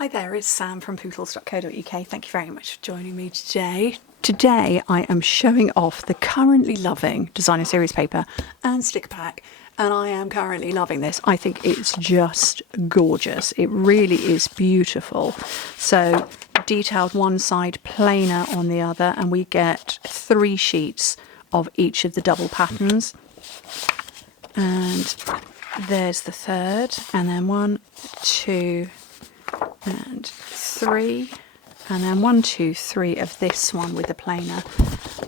Hi there, it's Sam from Pootles.co.uk. Thank you very much for joining me today. Today I am showing off the currently loving Designer Series paper and sticker pack, and I am currently loving this. I think it's just gorgeous. It really is beautiful. So detailed one side, plainer on the other, and we get 3 sheets of each of the double patterns. And there's the third, and then 1, 2, and 3, and then 1, 2, 3 of this one with the planer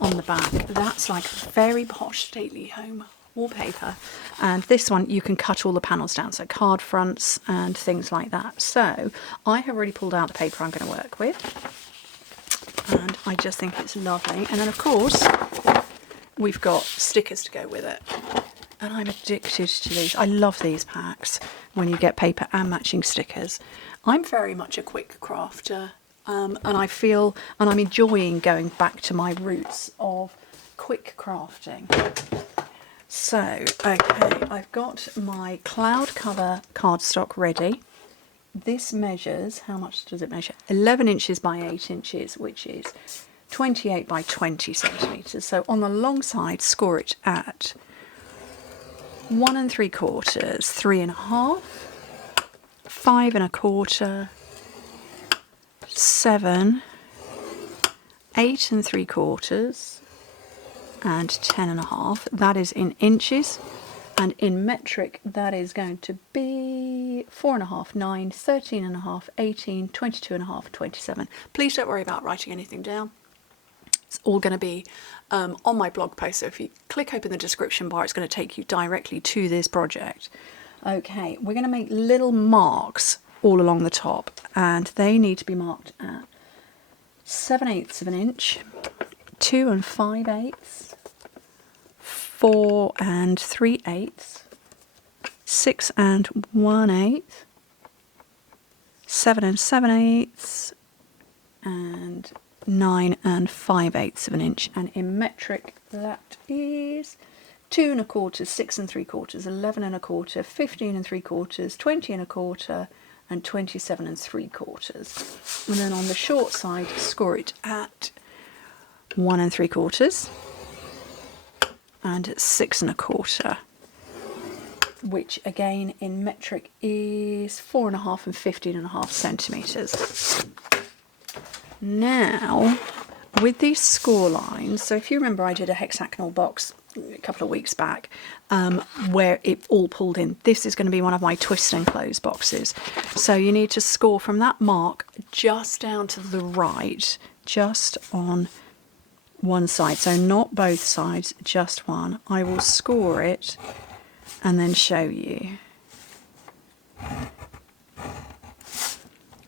on the back. That's like very posh stately home wallpaper, and this one you can cut all the panels down, so card fronts and things like that. So I have already pulled out the paper I'm going to work with, and I just think it's lovely. And then of course we've got stickers to go with it, and I'm addicted to these. I love these packs when you get paper and matching stickers. I'm very much a quick crafter, and I feel, and I'm enjoying going back to my roots of quick crafting. So, okay, I've got my cloud cover cardstock ready. This measures, how much does it measure? 11 inches by 8 inches, which is 28 by 20 centimetres. So on the long side, score it at 1 3/4, 3 1/2, 5 1/4, 7, 8 3/4, and 10 1/2. That is in inches, and in metric that is going to be 4 1/2, 9, 13 1/2, 18, 22 1/2, 27. Please don't worry about writing anything down. It's all going to be on my blog post, so if you click open the description bar, it's going to take you directly to this project. Okay, we're going to make little marks all along the top, and they need to be marked at 7/8 of an inch, 2 5/8, 4 3/8, 6 1/8, 7 7/8, and 9 5/8 of an inch. And in metric that is 2 1/4, 6 3/4, 11 1/4, 15 3/4, 20 1/4, and 27 3/4. And then on the short side, score it at 1 3/4 and 6 1/4, which again in metric is 4 1/2 and 15 1/2 centimetres. Now, with these score lines, so if you remember, I did a hexagonal box a couple of weeks back where it all pulled in. This is going to be one of my twist and close boxes. So you need to score from that mark just down to the right, just on one side. So not both sides, just one. I will score it and then show you.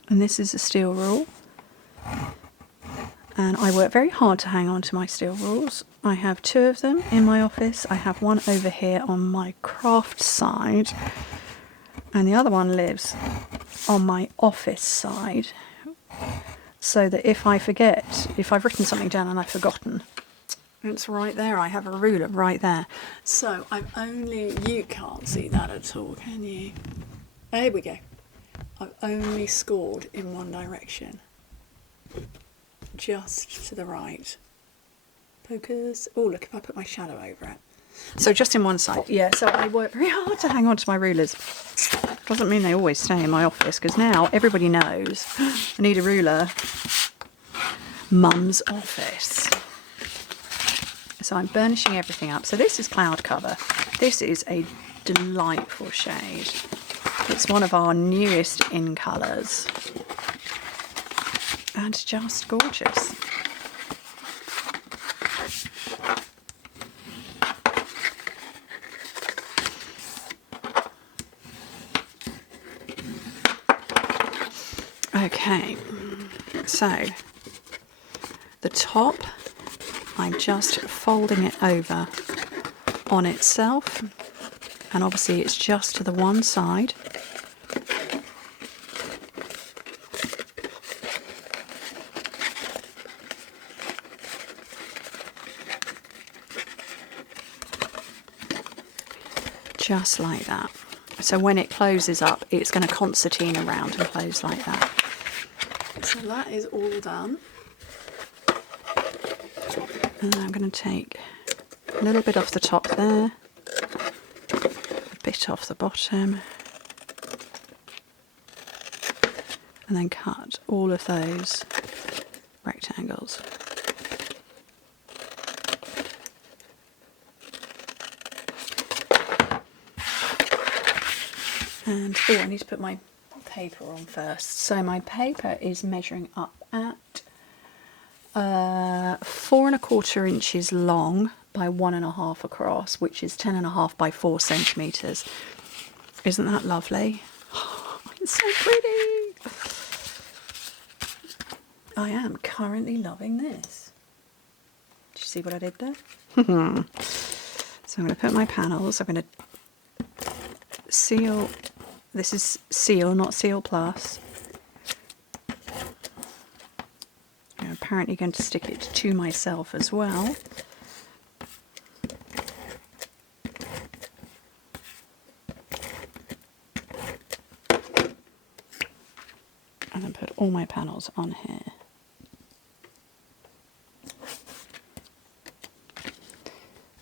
And this is a steel rule. And I work very hard to hang on to my steel rules. I have 2 of them in my office. I have one over here on my craft side, and the other one lives on my office side, so that if I forget, if I've written something down and I've forgotten, it's right there. I have a ruler right there. So you can't see that at all, can you? There we go. I've only scored in one direction, just to the right. Focus. Oh, look, if I put my shadow over it. So just in one side. Yeah, so I work very hard to hang on to my rulers. Doesn't mean they always stay in my office, because now everybody knows I need a ruler. Mum's office. So I'm burnishing everything up. So this is cloud cover. This is a delightful shade. It's one of our newest in colours. And just gorgeous. Okay, so the top, I'm just folding it over on itself, and obviously it's just to the one side. Just like that. So when it closes up, it's going to concertina around and close like that. So that is all done. And then I'm going to take a little bit off the top there, a bit off the bottom, and then cut all of those rectangles. And oh, I need to put my paper on first. So my paper is measuring up at 4¼ inches long by 1½ across, which is 10½ by 4 centimetres. Isn't that lovely? Oh, it's so pretty. I am currently loving this. Did you see what I did there? So I'm going to put my panels. I'm going to seal. This is Seal, not Seal Plus. I'm apparently going to stick it to myself as well. And then put all my panels on here.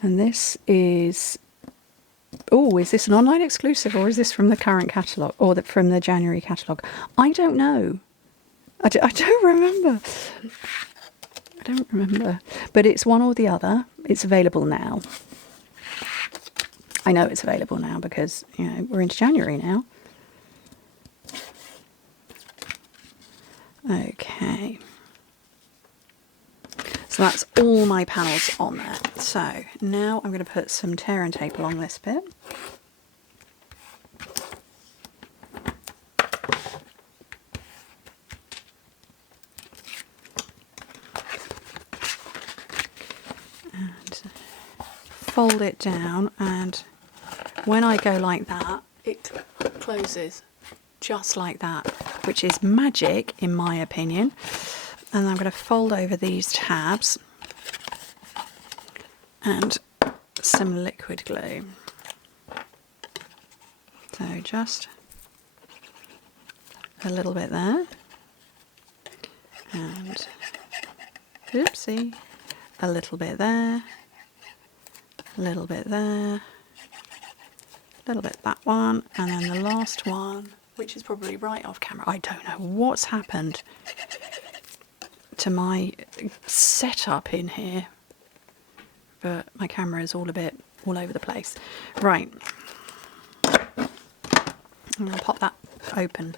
And this is, oh, is this an online exclusive or is this from the current catalogue or from the January catalogue? I don't know. I don't remember. I don't remember. But it's one or the other. It's available now. I know it's available now because, you know, we're into January now. Okay. So that's all my panels on there. So now I'm going to put some tear and tape along this bit. And fold it down, and when I go like that, it closes just like that, which is magic in my opinion. And I'm going to fold over these tabs and some liquid glue. So just a little bit there, and oopsie, a little bit there, a little bit there, a little bit that one, and then the last one, which is probably right off camera. I don't know what's happened to my setup in here, but my camera is all a bit all over the place. Right, I'm going to pop that open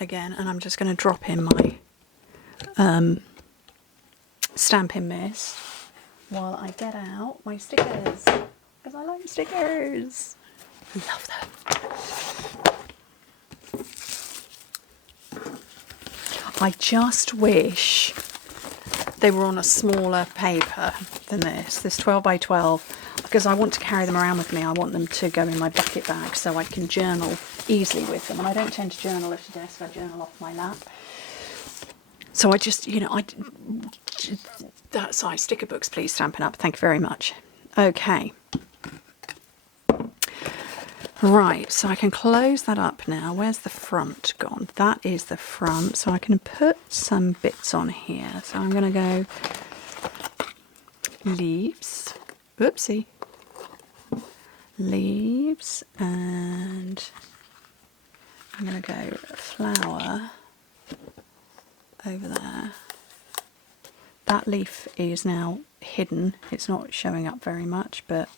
again, and I'm just going to drop in my Stampin' Mist while I get out my stickers, because I like stickers. Love them. I just wish they were on a smaller paper than this 12 by 12, because I want to carry them around with me. I want them to go in my bucket bag so I can journal easily with them. And I don't tend to journal at a desk, I journal off my lap. So I just, you know, that size sticker books, please, Stampin' Up. Thank you very much. Okay. Right, so I can close that up now. Where's the front gone? That is the front. So I can put some bits on here. So I'm going to go leaves. Oopsie. Leaves, and I'm going to go flower over there. That leaf is now hidden. It's not showing up very much, but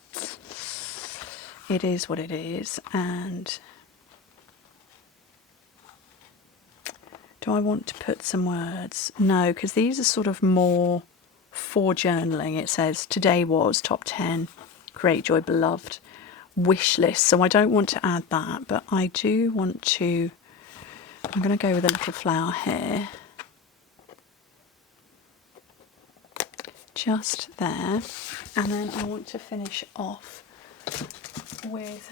it is what it is. And do I want to put some words? No, because these are sort of more for journaling. It says today was top 10, create joy beloved, wish list. So I don't want to add that, but I do want to, I'm going to go with a little flower here. Just there. And then I want to finish off with,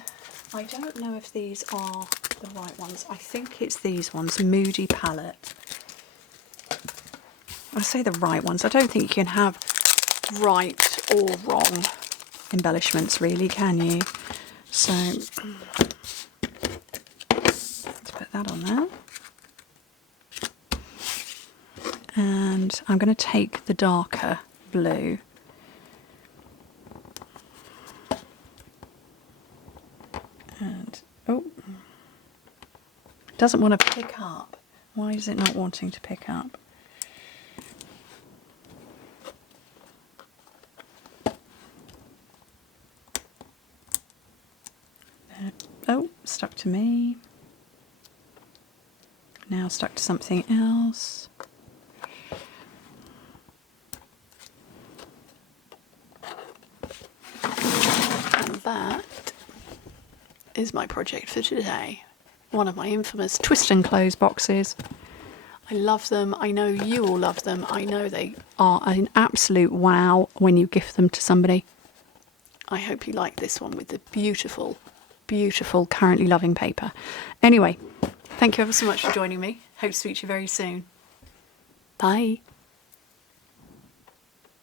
I don't know if these are the right ones. I think it's these ones, Moody Palette. I say the right ones. I don't think you can have right or wrong embellishments, really, can you? So that on there. And I'm going to take the darker blue and, oh, it doesn't want to pick up. Why is it not wanting to pick up? Oh, stuck to me. Now stuck to something else. And that is my project for today. One of my infamous twist and close boxes. I love them. I know you all love them. I know they are an absolute wow when you gift them to somebody. I hope you like this one with the beautiful, beautiful Currently Loving paper. Anyway, thank you ever so much for joining me. Hope to speak to you very soon. Bye.